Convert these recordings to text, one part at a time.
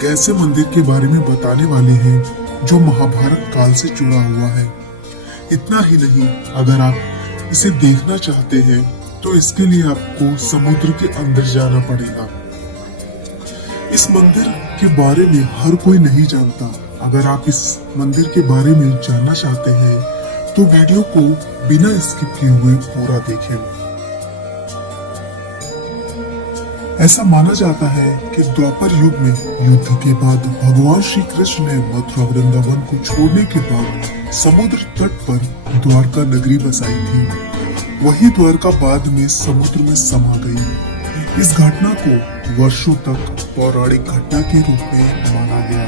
एक ऐसे मंदिर के बारे में बताने वाले हैं जो महाभारत काल से जुड़ा हुआ है। इतना ही नहीं, अगर आप इसे देखना चाहते हैं तो इसके लिए आपको समुद्र के अंदर जाना पड़ेगा। इस मंदिर के बारे में हर कोई नहीं जानता। अगर आप इस मंदिर के बारे में जानना चाहते हैं तो वीडियो को बिना स्किप किए हुए पूरा देखें। ऐसा माना जाता है कि द्वापर युग में युद्ध के बाद भगवान श्री कृष्ण ने मथुरा वृंदावन को छोड़ने के बाद समुद्र तट पर द्वारका नगरी बसाई थी। वही द्वारका बाद में समुद्र में समा गई। इस घटना को वर्षों तक पौराणिक घटना के रूप में माना गया,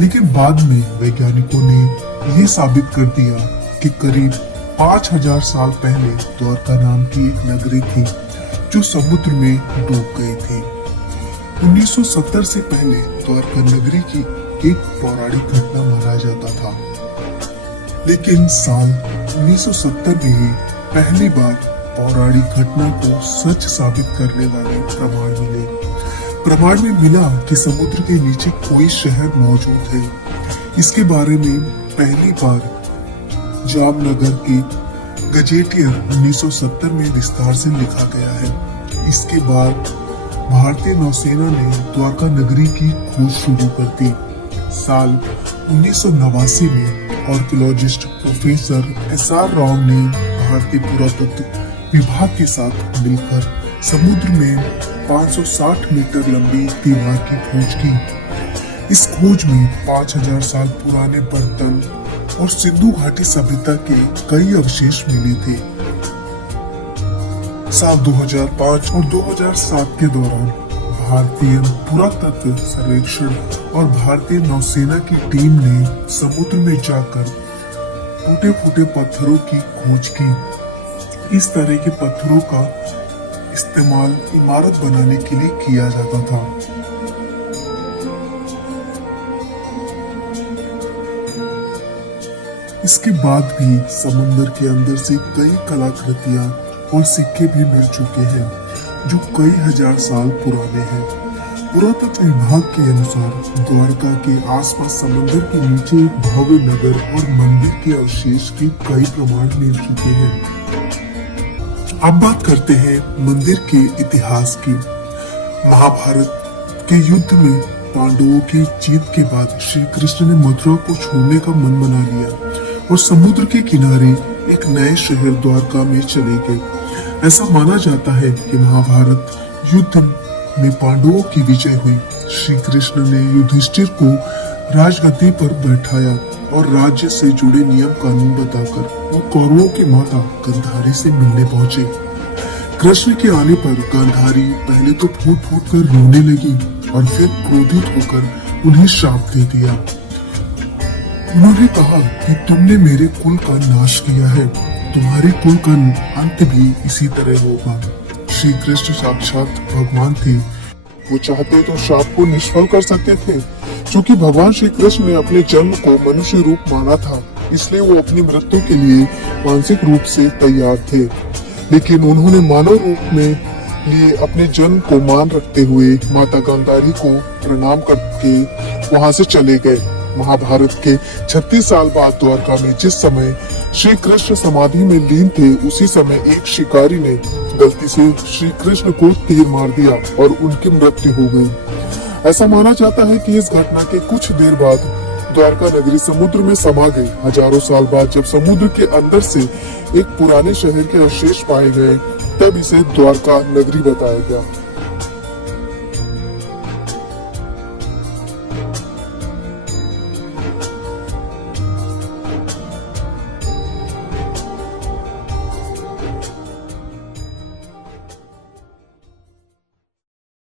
लेकिन बाद में वैज्ञानिकों ने ये साबित कर दिया कि करीब 5000 साल पहले द्वारका नाम की एक नगरी थी जो समुद्र में डूब गई थी। 1970 से पहले द्वारका नगरी की एक पौराणिक घटना माना जाता था, लेकिन साल 1970 में ही पहली बार पौराणिक घटना को सच साबित करने वाले प्रमाण मिले। प्रमाण में मिला कि समुद्र के नीचे कोई शहर मौजूद है। इसके बारे में पहली बार जामनगर की गजेटियर 1970 में विस्तार से लिखा गया है। इसके बाद भारतीय नौसेना ने द्वारका नगरी की खोज शुरू कर दी। साल 1989 में आर्कियोलॉजिस्ट प्रोफेसर SR राव ने भारतीय पुरातत्व विभाग के साथ मिलकर समुद्र में 560 मीटर लंबी दीवार की खोज की। इस खोज में 5000 साल पुराने बर्तन और सिंधु घाटी सभ्यता के कई अवशेष मिले थे। साल 2005 और 2007 के दौरान भारतीय पुरातत्व सर्वेक्षण और भारतीय नौसेना की टीम ने समुद्र में जाकर टूटे फूटे पत्थरों की खोज की। इस तरह के पत्थरों का इस्तेमाल इमारत बनाने के लिए किया जाता था। इसके बाद भी समुद्र के अंदर से कई कलाकृतियां और सिक्के भी मिल चुके हैं जो कई हजार साल पुराने हैं। पुरातत्व विभाग के अनुसार द्वारका के आसपास समुद्र के नीचे भव्य नगर और मंदिर के अवशेष के कई प्रमाण मिल चुके हैं। अब बात करते हैं मंदिर के इतिहास की। महाभारत के युद्ध में पांडवों की जीत के बाद श्री कृष्ण ने मथुरा को छोड़ने का मन बना लिया और समुद्र के किनारे एक नए शहर द्वारका में चले गए। ऐसा माना जाता है कि महाभारत युद्ध में पांडवों की विजय हुई। श्री कृष्ण ने युधिष्ठिर को राजगद्दी पर बैठाया और राज्य से जुड़े नियम कानून बताकर वो कौरवों की माता गांधारी से मिलने पहुंचे। कृष्ण के आने पर गांधारी पहले तो फूट फूट कर रोने लगी और फिर क्रोधित होकर उन्हें श्राप दे दिया। उन्होंने कहा कि तुमने मेरे कुल का नाश किया है, तुम्हारे कुल का अंत भी इसी तरह होगा। श्री कृष्ण साक्षात भगवान थे। वो चाहते तो श्राप को निष्फल कर सकते थे। क्योंकि भगवान श्री कृष्ण ने अपने जन्म को मनुष्य रूप माना था, इसलिए वो अपनी मृत्यु के लिए मानसिक रूप से तैयार थे। लेकिन उन्होंने मानव रूप में लिए अपने जन्म को मान रखते हुए माता गांधारी को प्रणाम करके वहां से चले गए। महाभारत के 36 साल बाद द्वारका में जिस समय श्री कृष्ण समाधि में लीन थे, उसी समय एक शिकारी ने गलती से श्री कृष्ण को तीर मार दिया और उनकी मृत्यु हो गई। ऐसा माना जाता है कि इस घटना के कुछ देर बाद द्वारका नगरी समुद्र में समा गई। हजारों साल बाद जब समुद्र के अंदर से एक पुराने शहर के अवशेष पाए गए, तब इसे द्वारका नगरी बताया गया।